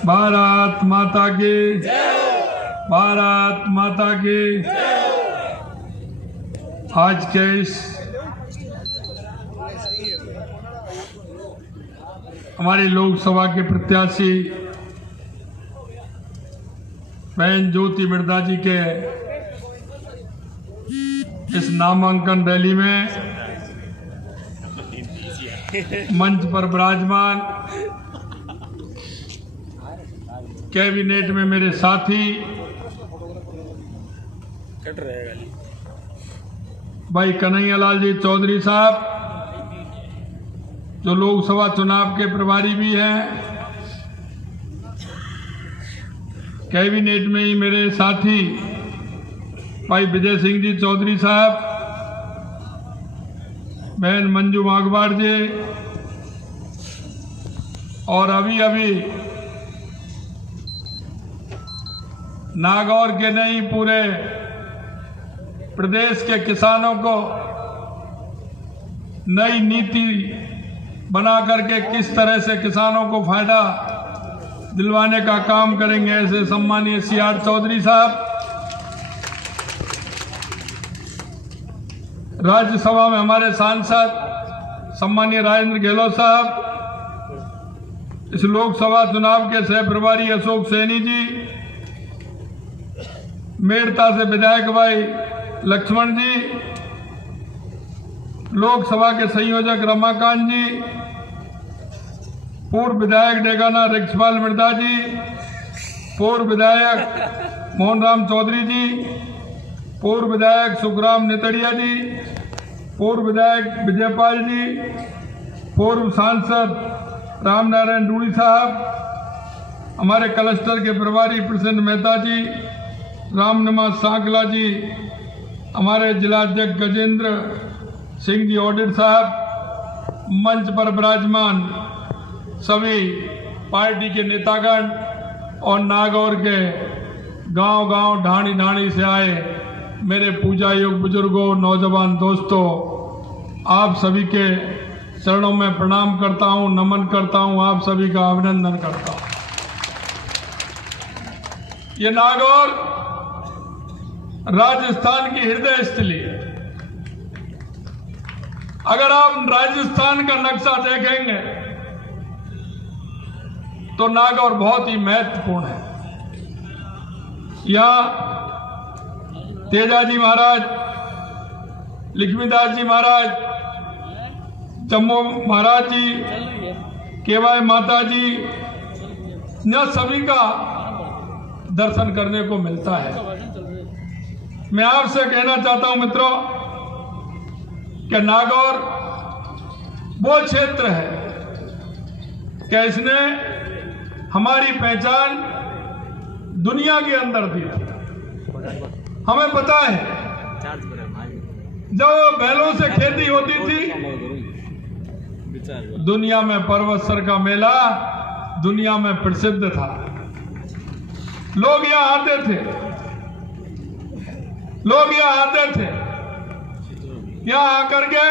भारत माता की भारत माता की। आज के इस हमारी लोकसभा के प्रत्याशी बहन ज्योति मिर्धा जी के इस नामांकन रैली में मंच पर विराजमान कैबिनेट में मेरे साथी भाई कन्हैयालाल जी चौधरी साहब, जो लोकसभा चुनाव के प्रभारी भी हैं, कैबिनेट में ही मेरे साथी भाई विजय सिंह जी चौधरी साहब, बहन मंजू माघवार जी, और अभी अभी नागौर के नहीं पूरे प्रदेश के किसानों को नई नीति बना करके किस तरह से किसानों को फायदा दिलवाने का काम करेंगे, ऐसे सम्मानीय CR चौधरी साहब। राज्यसभा में हमारे सांसद सम्मानीय राजेंद्र गहलोत साहब, इस लोकसभा चुनाव के सह प्रभारी अशोक सैनी जी, मेड़ता से विधायक भाई लक्ष्मण जी, लोकसभा के संयोजक रमाकांत जी, पूर्व विधायक डेगाना रिक्सपाल मिर्धा जी, पूर्व विधायक मोहन राम चौधरी जी, पूर्व विधायक सुखराम नितड़िया जी, पूर्व विधायक विजयपाल जी, पूर्व सांसद रामनारायण रूड़ी साहब, हमारे क्लस्टर के प्रभारी प्रसन्न मेहता जी, रामनिवास सांकला जी, हमारे जिलाध्यक्ष गजेंद्र सिंह जी ऑडिट साहब, मंच पर विराजमान सभी पार्टी के नेतागण और नागौर के गांव-गांव ढाणी से आए मेरे पूजा योग बुजुर्गों, नौजवान दोस्तों, आप सभी के चरणों में प्रणाम करता हूं, नमन करता हूं, आप सभी का अभिनंदन करता हूं। ये नागौर राजस्थान की हृदय स्थली है। अगर आप राजस्थान का नक्शा देखेंगे तो नागौर बहुत ही महत्वपूर्ण है। यहां तेजाजी महाराज, लक्ष्मीदास जी महाराज, जम्मू महाराज जी, केवाय माता जी, यह सभी का दर्शन करने को मिलता है। मैं आपसे कहना चाहता हूं मित्रों कि नागौर वो क्षेत्र है कि इसने हमारी पहचान दुनिया के अंदर दी थी। हमें पता है जब बैलों से खेती होती थी, दुनिया में पर्वतसर का मेला दुनिया में प्रसिद्ध था। लोग यहाँ आते थे, यहाँ आकर के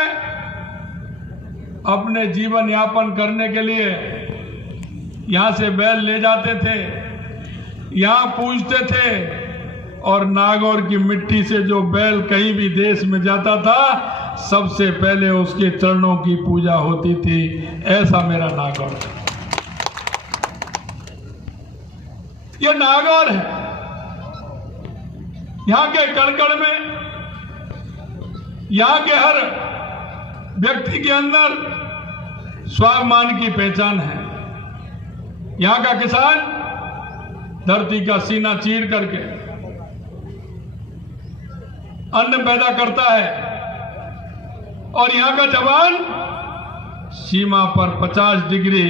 अपने जीवन यापन करने के लिए यहाँ से बैल ले जाते थे, यहाँ पूजते थे, और नागौर की मिट्टी से जो बैल कहीं भी देश में जाता था, सबसे पहले उसके चरणों की पूजा होती थी। ऐसा मेरा नागौर है। ये नागौर है। यहाँ के कण-कण में, यहाँ के हर व्यक्ति के अंदर स्वाभिमान की पहचान है। यहाँ का किसान धरती का सीना चीर करके अन्न पैदा करता है, और यहाँ का जवान सीमा पर 50 डिग्री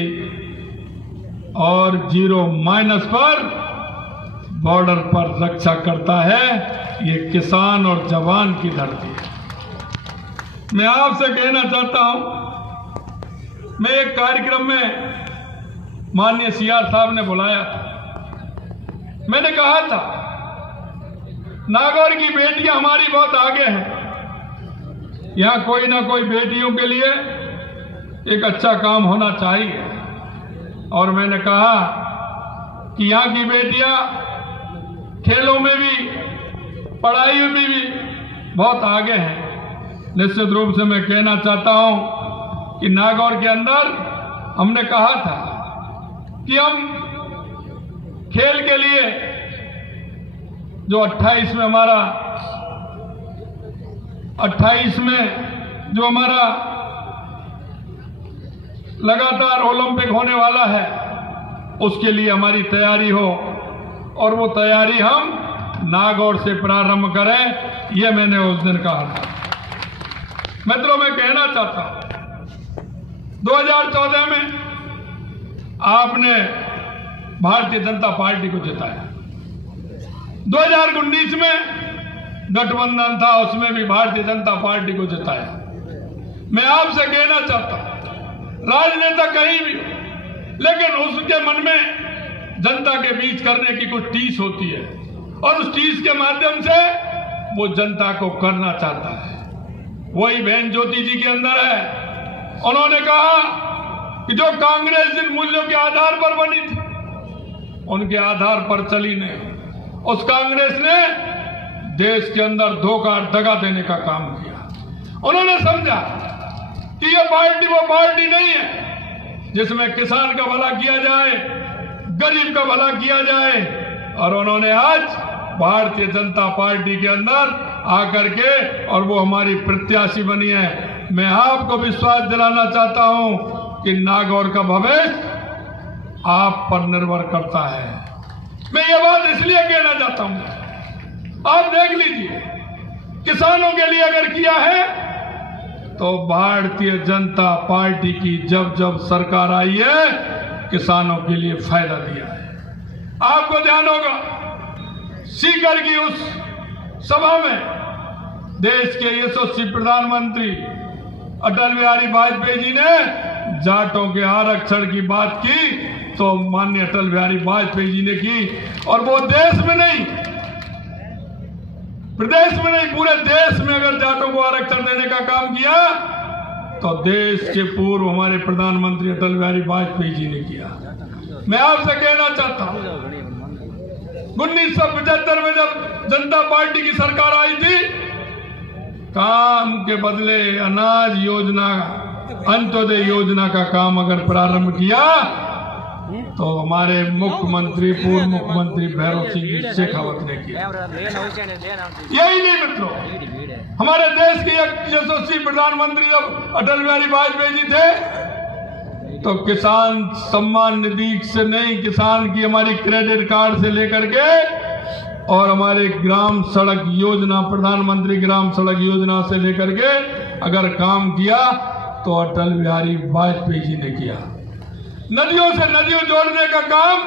और 0 पर बॉर्डर पर रक्षा करता है। ये किसान और जवान की धरती है। मैं आपसे कहना चाहता हूं, मैं एक कार्यक्रम में माननीय CR साहब ने बुलाया था। मैंने कहा था नागौर की बेटियां हमारी बहुत आगे हैं। यहाँ कोई ना कोई बेटियों के लिए एक अच्छा काम होना चाहिए। और मैंने कहा कि यहाँ की बेटियां खेलों में भी, पढ़ाई में भी बहुत आगे हैं। निश्चित रूप से मैं कहना चाहता हूं कि नागौर के अंदर हमने कहा था कि हम खेल के लिए जो 28 में जो हमारा लगातार ओलंपिक होने वाला है, उसके लिए हमारी तैयारी हो और वो तैयारी हम नागौर से प्रारंभ करें, ये मैंने उस दिन कहा था। मित्रों, मैं कहना चाहता हूं 2014 में आपने भारतीय जनता पार्टी को जिताया, 2019 में गठबंधन था, उसमें भी भारतीय जनता पार्टी को जिताया। मैं आपसे कहना चाहता हूं, राजनेता कहीं भी, लेकिन उसके मन में जनता के बीच करने की कुछ टीस होती है और उस टीस के माध्यम से वो जनता को करना चाहता है। वही बहन ज्योति जी के अंदर है। उन्होंने कहा कि जो कांग्रेस जिन मूल्यों के आधार पर बनी थी, उनके आधार पर चली नहीं। उस कांग्रेस ने देश के अंदर धोखा और दगा देने का काम किया। उन्होंने समझा कि यह पार्टी वो पार्टी नहीं है जिसमें किसान का भला किया जाए, गरीब का भला किया जाए, और उन्होंने आज भारतीय जनता पार्टी के अंदर आकर के और वो हमारी प्रत्याशी बनी है। मैं आपको विश्वास दिलाना चाहता हूं कि नागौर का भविष्य आप पर निर्भर करता है। मैं ये बात इसलिए कहना चाहता हूं, आप देख लीजिए, किसानों के लिए अगर किया है तो भारतीय जनता पार्टी की जब जब सरकार आई है, किसानों के लिए फायदा दिया है। आपको ध्यान होगा, सीकर की उस सभा में देश के यशस्वी प्रधानमंत्री अटल बिहारी वाजपेयी जी ने जाटों के आरक्षण की बात की, तो माननीय अटल बिहारी वाजपेयी जी ने की, और वो देश में नहीं, प्रदेश में नहीं, पूरे देश में अगर जाटों को आरक्षण देने का काम किया तो देश के पूर्व हमारे प्रधानमंत्री अटल बिहारी वाजपेयी जी ने किया। मैं आपसे कहना चाहता हूं, 1975 में जब जनता पार्टी की सरकार आई थी, काम के बदले अनाज योजना, अंत्योदय योजना का काम अगर प्रारंभ किया तो हमारे मुख्यमंत्री, पूर्व मुख्यमंत्री भैरव सिंह शेखावत ने किया। यही नहीं मित्रों, हमारे देश के यशस्वी प्रधानमंत्री जब अटल बिहारी वाजपेयी जी थे, तो किसान सम्मान निधि से नहीं, किसान की हमारी क्रेडिट कार्ड से लेकर के और हमारे ग्राम सड़क योजना, प्रधानमंत्री ग्राम सड़क योजना से लेकर के अगर काम किया तो अटल बिहारी वाजपेयी जी ने किया। नदियों से नदियों जोड़ने का काम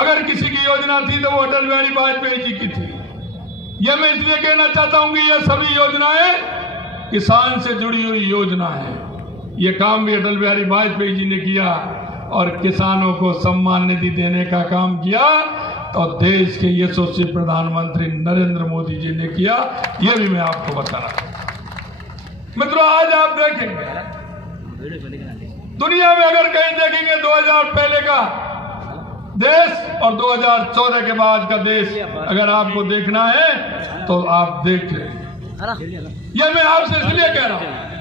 अगर किसी की योजना थी तो वो अटल बिहारी वाजपेयी जी की थी। यह मैं इसलिए कहना चाहता हूं कि यह सभी योजनाएं किसान से जुड़ी हुई योजना है। ये काम भी अटल बिहारी वाजपेयी जी ने किया और किसानों को सम्मान निधि देने का काम किया तो देश के यशस्वी प्रधानमंत्री नरेंद्र मोदी जी ने किया। यह भी मैं आपको बता रहा हूं। मित्रों, आज आप देखेंगे दुनिया में, अगर कहीं देखेंगे 2000 पहले का देश और 2014 के बाद का देश अगर आपको देखना है तो आप देख लें। यह मैं आपसे इसलिए कह रहा हूं